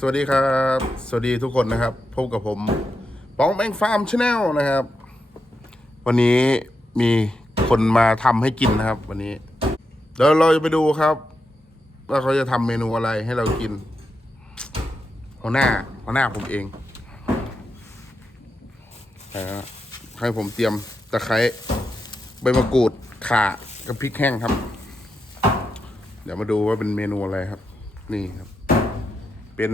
สวัสดีครับ สวัสดีทุกคนนะครับ พบกับผมป๋องแมงฟาร์มชาแนลนะครับ วันนี้มีคนมาทำให้กินนะครับ วันนี้เดี๋ยวเราจะไปดูครับ ว่าเขาจะทำเมนูอะไรให้เรากินหัวหน้าหัวหน้าผมเองนะให้ผมเตรียมตะไคร้ใบมะกรูดข่ากับพริกแห้งครับ เดี๋ยวมาดูว่าเป็นเมนูอะไรครับ นี่ครับ เป็น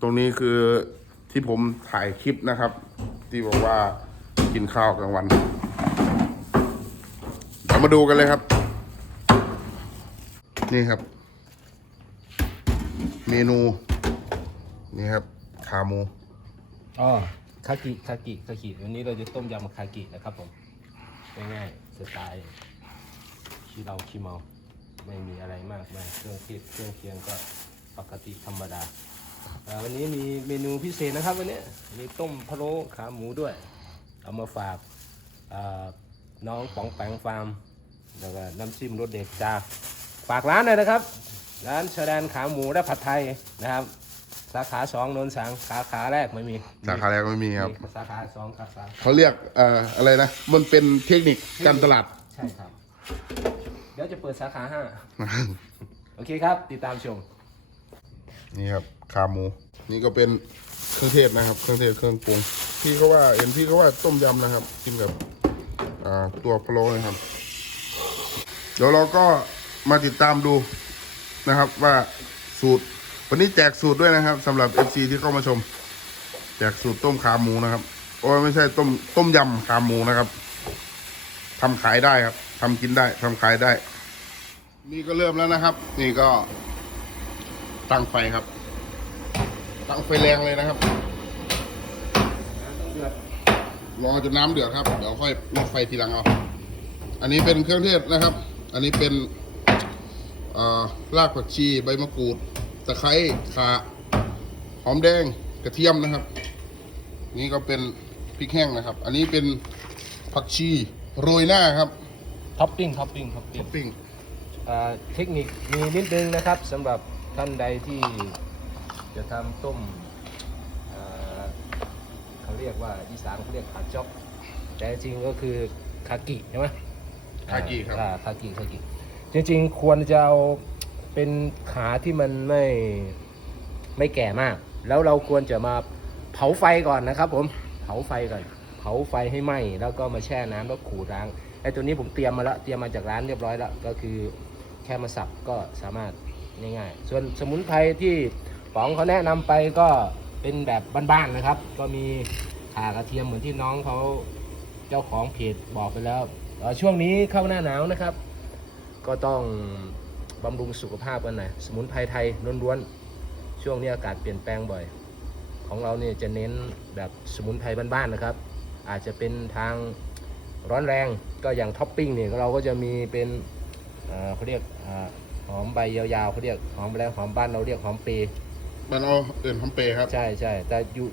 ตรงนี้คือที่ผมถ่ายคลิปนะครับ ที่บอกว่ากินข้าวกลางวันเดี๋ยวมาดูกันเลยครับ นี่ครับ เมนูนี่ครับขาหมูอ๋อคากิคากิคากิวันนี้เราจะต้มยำคากินะครับผมง่ายๆสไตล์ขี้เราขี้เมาไม่มีอะไรมากมายเครื่องเทศเครื่องเคียงก็ ปกติธรรมดาอ่าวันนี้มีเมนูพิเศษนะครับวันนี้มีต้มพะโล้ขาหมูด้วย เอามาฝากอ่าน้องป๋องแปงฟาร์มแล้วก็น้ำจิ้มรสเด็ดจากฝากร้านหน่อยนะครับ ร้านชาแดนขาหมูและผัดไทยนะครับ สาขาสองนนท์สังสาขาแรกไม่มี สาขาแรกไม่มีครับมีสาขาสองสาขาเขาเรียกเอ่ออะไรนะ มันเป็นเทคนิคการตลาด ใช่ครับ เดี๋ยวจะเปิดสาขาห้าโอเคครับ ติดตามชม นี่ครับขาหมู นี่ก็เป็นเครื่องเทศนะครับ เครื่องเทศเครื่องปรุงพี่เขาว่าเห็นพี่เขาว่าต้มยำนะครับกินกับตัวพะโล้นะครับ เดี๋ยวเราก็มาติดตามดูนะครับว่าสูตร วันนี้แจกสูตรด้วยนะครับสำหรับ FC ที่เข้ามาชม แจกสูตรต้มขาหมูนะครับโอ้ยไม่ใช่ต้มต้มยำขาหมูนะครับทำขายได้ครับทำกินได้ทำขายได้ นี่ก็เริ่มแล้วนะครับ นี่ก็ ตั้งไฟครับ ตั้งไฟแรงเลยนะครับ รอจนน้ำเดือดครับ เดี๋ยวค่อยลดไฟทีหลังเอา อันนี้เป็นเครื่องเทศนะครับ อันนี้เป็นเอ่อรากผักชีใบมะกรูด ตะไคร้ข่าหอมแดงกระเทียมนะครับ นี่ก็เป็นพริกแห้งนะครับ อันนี้เป็นผักชีโรยหน้าครับท็อปปิ้งท็อปปิ้งท็อปปิ้ท็งอปปิ้งอ่าเทคนิคมีนิดนึงนะครับสำหรับ ท่านใดที่จะทำต้มอ่าเขาเรียกว่าอีสานเขาเรียกขาจ๊อกแต่จริงก็คือคากิใช่ไหมคากิครับอ่าคากิคากิจริงๆ ควรจะเอาเป็นขาที่มันไม่ไม่แก่มาก แล้วเราควรจะมาเผาไฟก่อนนะครับ ผมเผาไฟก่อนเผาไฟให้ไหม้แล้วก็มาแช่น้ำแล้วขูดล้างไอ้ตัวนี้ผมเตรียมมาแล้วเตรียมมาจากร้านเรียบร้อยแล้วก็คือแค่มาสับก็สามารถ ง่ายๆส่วนสมุนไพรที่ป๋องเขาแนะนำไปก็เป็นแบบบ้านๆนะครับ ก็มีข่ากระเทียมเหมือนที่น้องเขาเจ้าของเพจบอกไปแล้วช่วงนี้เข้าหน้าหนาวนะครับ ก็ต้องบำรุงสุขภาพกันหน่อยสมุนไพรไทยล้วนๆช่วงนี้อากาศเปลี่ยนแปลงบ่อย ของเราเนี่ยจะเน้นแบบสมุนไพรบ้านๆนะครับ อาจจะเป็นทางร้อนแรงก็อย่างท็อปปิ้งเนี่ยเราก็จะมีเป็นเขาเรียก หอมใบยาวๆเขาเรียกหอมแรงหอมบ้านเราเรียกหอมเปรย์มันเอาเอื่นหอมเปรย์ครับใช่ใช่แต่อยู่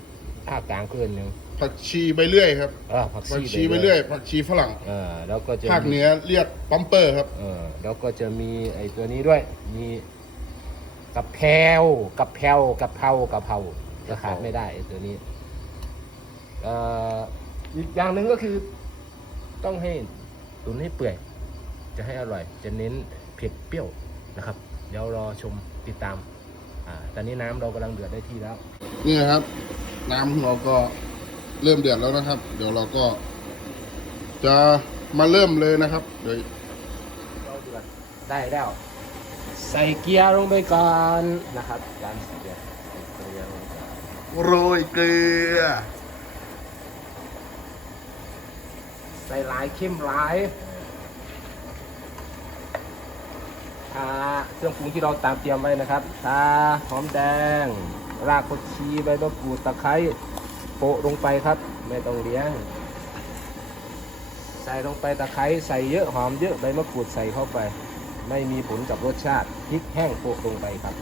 ภาคกลางก็เอินหนึ่งผักชีใบเลื่อยครับเออผักผักชีชีใบเลื่อยผักชีฝรั่งเออแล้วก็จะภาคมีเหนือเรียกปั๊มเปอร์ครับเออแล้วก็จะมีไอ้ตัวนี้ด้วย มีกับแพรวกับแพรวกับเพรากะเพราจะขาดไม่ได้ไอ้ตัวนี้เอ่ออีกอย่างหนึ่งก็คือ ต้องให้ตุนให้เปื่อย จะให้อร่อย จะเน้นเผ็ดเปรี้ยว นะครับ เดี๋ยวรอชมติดตามอ่าตอนนี้น้ำเรากำลังเดือดได้ที่แล้ว นี่นะครับ น้ำของเราก็เริ่มเดือดแล้วนะครับ เดี๋ยวเราก็ จะมาเริ่มเลยนะครับเดี๋ยวเราเดือดได้แล้ว ใส่เกียร์ลงไปก่อนนะครับการใส่เกียร์ใส่เกียร์ลงไปก่อนโรยเกลือ ใส่หลายเข้มหลาย ทาเครื่องปรุงที่เราตามเตรียมไว้นะครับทาหอมแดง รากผักชีใบมะกรูดตะไคร้โปะลงไปครับ ไม่ต้องเลี้ยง ใส่ลงไปตะไคร้ใส่เยอะหอมเยอะใบมะกรูดใส่เข้าไป ไม่มีผลกับรสชาติพริกแห้งโปะลงไปครับ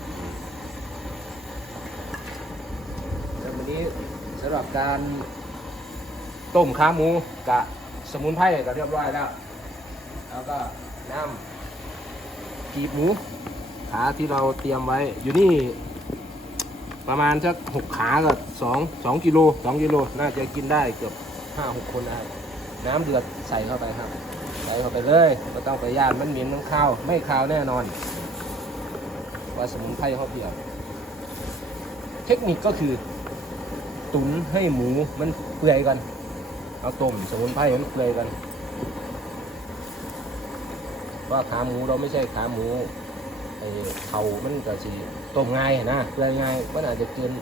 แล้ววันนี้สำหรับการต้มขาหมูกะสมุนไพรก็เรียบร้อยแล้ว แล้วก็น้ำ กีบหมูขาที่เราเตรียมไว้อยู่นี่ ประมาณสักหกขากับสองสองกิโลสองกิโลน่าจะกินได้เกือบห้าหกคนได้น้ำเดือดใส่เข้าไปครับ ใส่เข้าไปเลยไม่ต้องไปย่านมันเหม็นมันข้าว ไม่ข้าวแน่นอนว่าสมุนไพรเขาเปรียบเทคนิคก็คือตุ๋นให้หมูมันเปื่อยกัน เอาต้มสมุนไพรมันเปื่อยกัน ว่าขาหมูเราไม่ใช่ขาหมูไอ้เขามันก็สีต้มง่ายนะเปื่อยง่ายมันอาจจะเกิน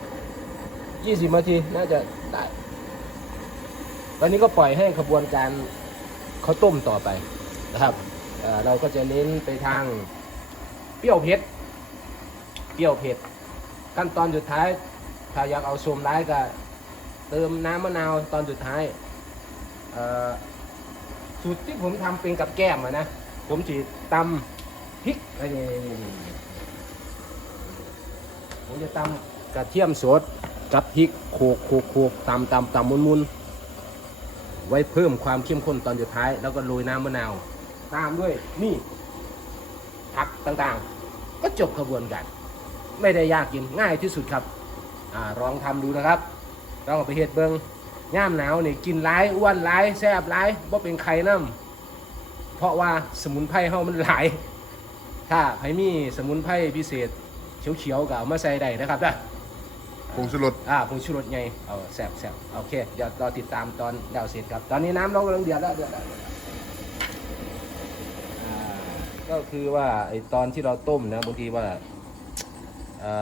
20นาทีน่าจะได้ตอนนี้ก็ปล่อยให้ขบวนการเขาต้มต่อไปนะครับเเราก็จะเน้นไปทางเปรี้ยวเผ็ดเปรี้ยวเผ็ดขั้นตอนสุดท้ายถ้าอยากเอาโซมร้ายก็เติมน้ำมะนาวตอนสุดท้ายสูตรที่ผมทำเป็นกับแก้มนะ ผมจีตำพริกไอ้นี่ผมจะตำกระเทียมสดกับพริกโขกโขกโขกตำตำตำมุนมุนๆไว้เพิ่มความเข้มข้นตอนสุดท้าย แล้วก็โรยน้ำมะนาว ตามด้วยนี่ผักต่างๆ ก็จบขบวนการไม่ได้ยากกินง่ายที่สุดครับอลองทำดูนะครับลองไปเฮ็ดเบิงย่ามหนาวนี่กินหลายอ้วนหลายแซ่บหลายบ่เป็นไข่น้ำ เพราะว่าสมุนไพรเฮามันหลาย ถ้าใครมีสมุนไพรพิเศษเขียวๆก็เอามาใส่ได้นะครับนะผงชูรสอ่าผงชูรสไงเอาแซ่บแซ่บโอเค เดี๋ยวรอติดตามตอนดาวเสร็จครับ ตอนนี้น้ำเรากำลังเดือดแล้วเดือดแล้วอ่าก็คือว่าไอตอนที่เราต้มนะบางทีว่าอ่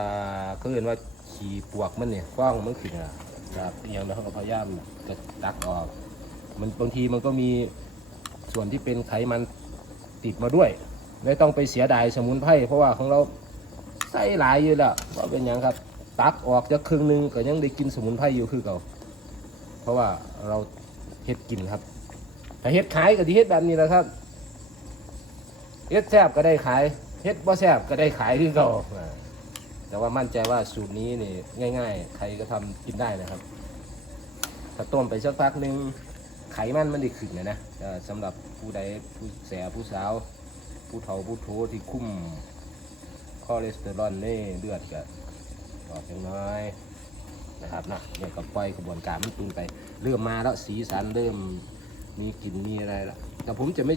าเขาเรียกว่าขี่ปวกมันเนี่ยฟ้องมันขึ้นอะครับอหย่างนั้นเขาก็พยายามจะตักออก มันบางทีมันก็มี ส่วนที่เป็นไขมันติดมาด้วย ไม่ต้องไปเสียดายสมุนไพรเพราะว่าของเราใส่หลายอยู่แล้วว่าเป็นอย่างครับ ตักออกจากครึ่งหนึงก็ยังได้กินสมุนไพรอยู่คือเก่าเพราะว่าเราเฮ็ดกินครับถ้าเฮ็ดขายก็ที่เฮ็ดแบบนี้แหละครับเฮ็ดแซ่บก็ได้ขายเฮ็ดบ่แซ่บก็ได้ขายคือเก่าอ่าแต่ว่ามั่นใจว่าสูตรนี้นี่ง่าย ๆ ใครก็ทำกินได้นะครับถ้าต้มไปสักพักหนึ่ง ไขมันมันได้ขึ้นนะนะสำหรับผู้ใดผู้แสผู้สาว ผู้เฒ่าผู้โทที่คุ้มคอเลสเตอรอลในเลือดก็ออกจังน้อยนะครับนะเนี่ยก็ปล่อยกระบวนการมันตุนไปเริ่มมาแล้วสีสันเริ่มมีกลิ่นมีอะไรล้วแต่ผมจะไม่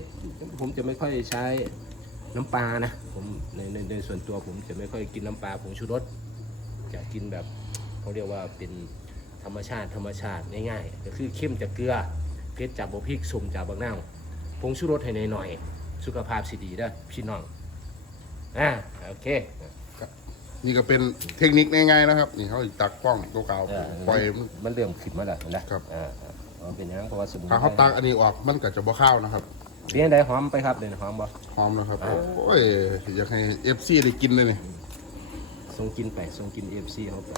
ผมจะไม่ค่อยใช้น้ำปลานะผมในในในส่วนตัวผมจะไม่ค่อยกินน้ำปลาผงชูรสจะกินแบบเขาเรียกว่าเป็นธรรมชาติธรรมชาติง่ายๆก็คือเข้มจากเกลือ เผ็ดจากบพริกสมจากบางนาวผงชูรสให้หน่อยๆสุขภาพสิดีเด้อพี่น้องอ่าโอเคนี่ก็เป็นเทคนิคง่ายๆนะครับ นี่เขาอีกตักกล้องตัวเก่าเออปล่อยมันมันเริ่มขึ้นมาแล้วนะครับอ่าอ่าเพราะเป็นอย่างนั้นเพราะว่าสมุนถ้าเขาไพตัรกอันนี้ออกมันก็จะบ่ข้าวนะครับเลี้ยงได้หอมไปครับเดี๋ยวหอมบ่หอมนะครับอ่าโอ้ยอยากให้เอฟซีได้กินเลยนี่ส่งกินไปส่งกินเอฟซีเขาไป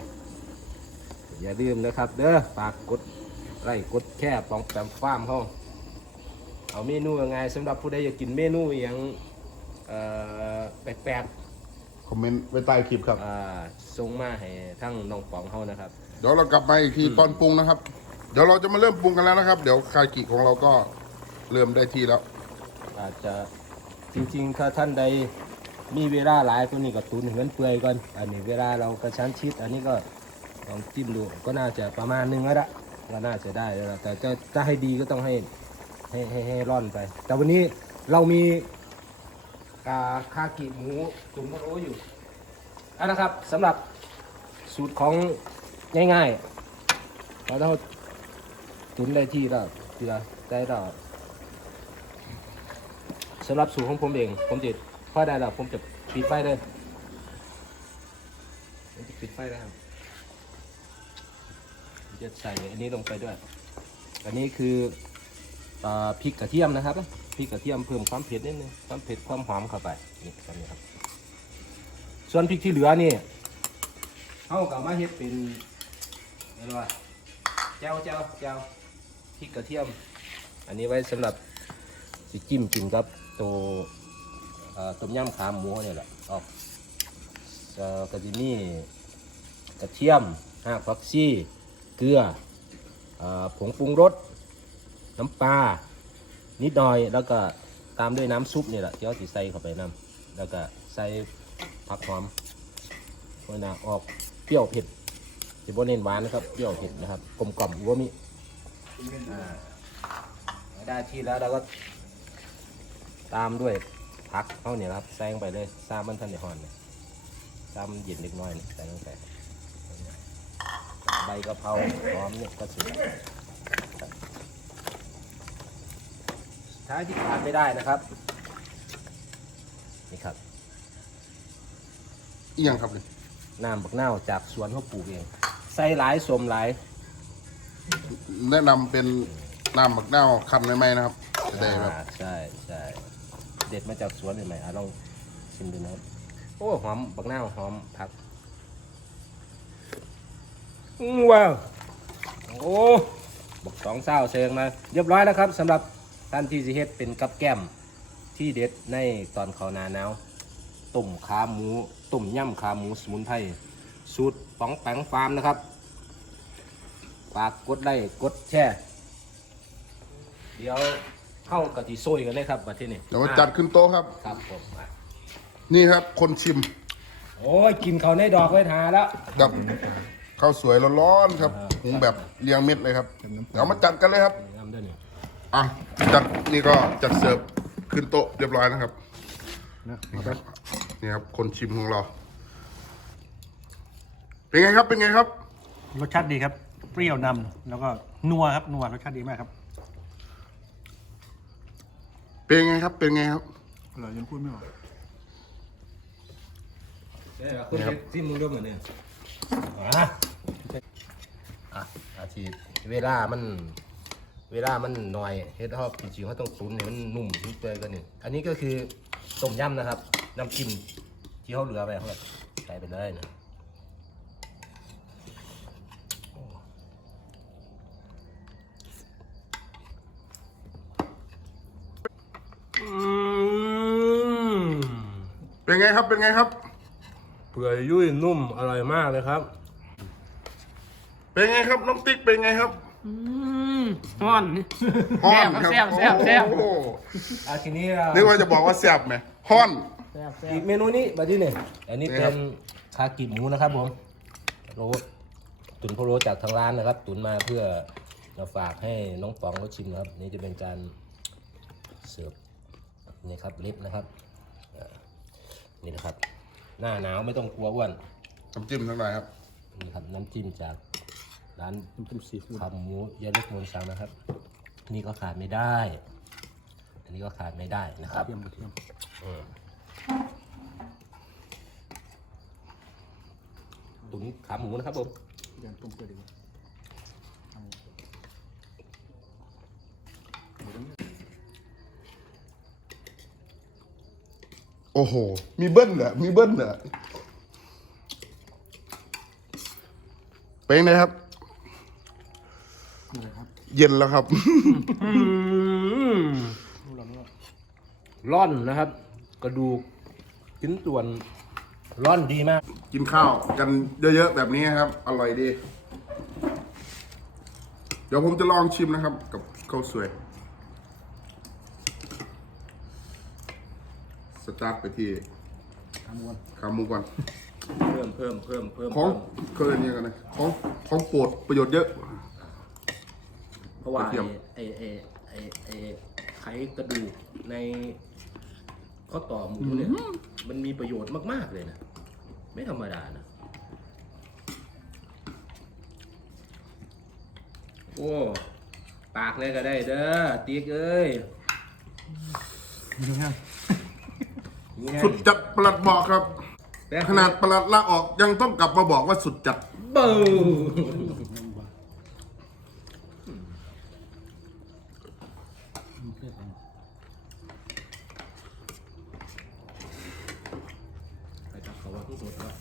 อย่าลืมนะครับ เด้อฝากกด ไลค์กดแค่ปองแปมฟาร์มเขาเอาเมนูยังไงสำหรับผู้ใดอยากกินเมนูอหย่างเอ่อแปลกคอมเมนต์ไว้ใต้คลิปครับๆอ่าส่งมาให้ทั้งน้องปองเขานะครับ เดี๋ยวเรากลับมาอีกทีตอนปรุงนะครับ เดี๋ยวเราจะมาเริ่มปรุงกันแล้วนะครับ เดี๋ยวคากิของเราก็เริ่มได้ที่แล้ว อาจจะจริงๆ ถ้าท่านใดมีเวลาหลายตัวนี้ก็ตุนเงินเปื่อยก่อน อันนี้เวลาเรากระชั้นชิด อันนี้ก็ลองจิ้มดูก็น่าจะประมาณหนึงแล้วละ ก็น่าจะได้แล้วล่ะแต่จะจะให้ดีก็ต้องให้ให้ให้ให้ร่อนไป แต่วันนี้เรามีกาคากิหมูตุ๋นมะโรอยู่เอันนะครับสำหรับสูตรของง่ายๆเราต้องตุ๋นได้ที่แล้วเกลือได้แล้วสำหรับสูตรของผมเอง ผมจะพอได้แล้วผมจะปิดไฟเลยผมจะปิดไฟแล้วครับ จะใส่อันนี้ลงไปด้วย อันนี้คืออพริกกระเทียมนะครับพริกกระเทียมเพิ่มความเผ็ดนิดนึงความเผ็ดความหอมเข้าไปนี่แบบนี้ครับ ส่วนพริกที่เหลือนี่เอากลับมาเฮ็ดเป็นอะไรวะแจ่วแจ่วแจ่วพริกกระเทียม อันนี้ไว้สำหรับสิจิ้มกินกับตัวเอ่อต้มยำขาหมูเนี่ยแหละออกกระดินี่กระเทียมห้ากฟักซี่ เกลืออผงปรุงรสน้ำปลานิดหน่อยแล้วก็ตามด้วยน้ำซุปนี่แหละที่เราสิใส่เข้าไปน้ำแล้วก็ใส่ผักหอมเวลาออกเปรี้ยวเผ็ดจะบ่เน้นหวานนะครับเปรี้ยวเผ็ดนะครับกลมกล่อมอูมิได้ที่แล้วเราก็ตามด้วยผักเข้าเนี่ยครับใส่ลงไปเลยซามันทันเดฮอนเลยซามันเย็นเล็กน้อยใส่ลงไป ใบกะเพราหอมเนี่ยก็สุดท้ายที่ขาดไม่ได้นะครับ นี่ครับอีหยังครับนี่น้ำบักนาวจากสวนเขาปลูกเอง ใส่หลายสมหลาย แนะนำเป็นน้ำหมักเน่าวคั้นใหม่ๆนะครับจะได้แบบอ่าใช่ใช่เด็ดมาจากสวนเลยไหมอะลองชิมดูนะครับ โอ้หอมบักนาวหอมผัก อื้อว้าวโอ้บักสองเศร้าเชิงมาเรียบร้อยแล้วครับสำหรับท่านที่สิเฮ็ดเป็นกับแก้มที่เด็ดในตอนเขาวหนาหนาวตุ่มขาหมูตุ่มย่ำขาหมูสมุนไพรสูตรป๋องแปงฟาร์มนะครับฝากกดไลค์กดแชร์เดี๋ยวเข้ากะทิโซยกันเลยครับมาที่นี่เดี๋ยวมาจัดขึ้นโต๊ะครับ ครับผมมานี่ครับคนชิม โอ้ยกินเขาวในดอกไว้ทาแล้วกับ ข้าวสวยร้อนๆครับหุงแบบเรียงเม็ดเลยครับ เดี๋ยวมาจัดกันเลยครับงามด้วยนี่อะจัดนี่ก็จัดเสิร์ฟขึ้นโต๊ะเรียบร้อยนะครับนี่ครับนี่ครับ คนชิมของเรา เป็นไงครับเป็นไงครับ รสชาติดีครับ เปรี้ยวนำแล้วก็นัวครับนัวรสชาติดีมากครับ เป็นไงครับ เป็นไงครับอร่อยยังพูดไม่ออกคุณที่มึงด้วยเหมือนเนี่ย อะอะอาทิตย์เวลามัน เวลามันหน่อยเฮ็ดฮอบจริงๆเขาต้องตุ๋นให้มันนุ่มนุ่มเปื่อยกันนี่อันนี้ก็คือต้มยำนะครับน้ำจิ้มที่เขาเหลือไปเขาใส่ไปเลยนะเป็นไงครับ เป็นไงครับ เปื่อยยุ่ยนุ่มอร่อยมากเลยครับ เป็นไงครับน้องติ๊กเป็นไงครับฮ้อนฮ้อนแซ่บแซ่บแซ่บโอ้โหอาทีนี้นึกว่าจะบอกว่าแซ่บไหมฮ้อนแซ่บแซ่อีบกเมนูนี้บัดนี้เนี่ยอันนี้นี่เป็ครันบคากิหมูนะครับผมโรสตุนพะโล้จากทางร้านนะครับ ตุนมาเพื่อมาฝากให้น้องปองเขาชิมนะครับ นี่จะเป็นการเสิร์ฟนี่ครับลิฟนะครับอ่านี่นะครับ หน้าหนาวไม่ต้องกลัวอ้วนน้ำจิ้มทั้งหลายครับ นี่ครับน้ำจิ้มจากร้านน้ำจิ้มซีฟู้ดขาหมูยาเล็กมูลสังนะครับ นี่ก็ขาดไม่ได้ อันนี้ก็ขาดไม่ได้นะครับเทียมกระเทียมตุ๋นขาหมูนะครับผมเดี๋ยวต้มเกลือดีกว่า โอ้โห มีเบิ้ลเหรอมีเบิ้ลเหรอเป็นไงครับนี่เลยครับเย็นแล้วครับรู้แล้วว่าร่อนนะครับ กระดูกชิ้นส่วนร่อนดีมาก กินข้าวกันเยอะๆแบบนี้ครับ อร่อยดี เดี๋ยวผมจะลองชิมนะครับ กับข้าวสวย สตาร์ทไปที่ทำวนขาหมูก่อน เพิ่มเพิ่มเพิ่มเพิ่มของเคยนี่กันนะของของโปรดประโยชน์เยอะ เพราะว่ากระเทียมไอไอไอไอไขกระดูกในข้อต่อหมูเนี่ยมันมีประโยชน์มากๆเลยนะ ไม่ธรรมดานะ โอ้ ปากเลยก็ได้เด้อติ๊กเอ้ย นี่ครับนี่ไง สุดจัดประหลัดบอกครับแต่ขนาดประหลัดลาออกยังต้องกลับมาบอกว่าสุดจัด เบิ้งไปจับเขาว่าทุกคนแล้ว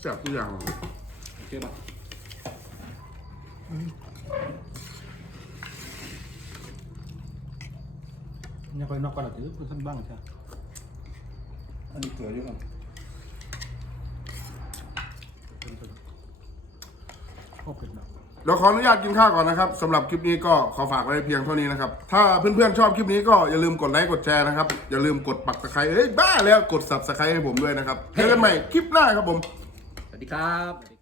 แซ่บทุกอย่างเลย โอเคป่ะ นี่ค่อยนอกก่อนหรอกถือเพื่อนบ้างใช่อันนี้เกลือเยอะมั้งชอบเผ็ดมากเดี๋ยวขออนุญาตกินข้าวก่อนนะครับสำหรับคลิปนี้ก็ขอฝากไว้เพียงเท่านี้นะครับ ถ้าเพื่อนๆชอบคลิปนี้ก็อย่าลืมกดไลค์กดแชร์นะครับ อย่าลืมกดปักตะไคร้เอ้ยบ้าแล้วกด subscribe ให้ผมด้วยนะครับเจอกันใหม่คลิปหน้าครับผม สวัสดีครับ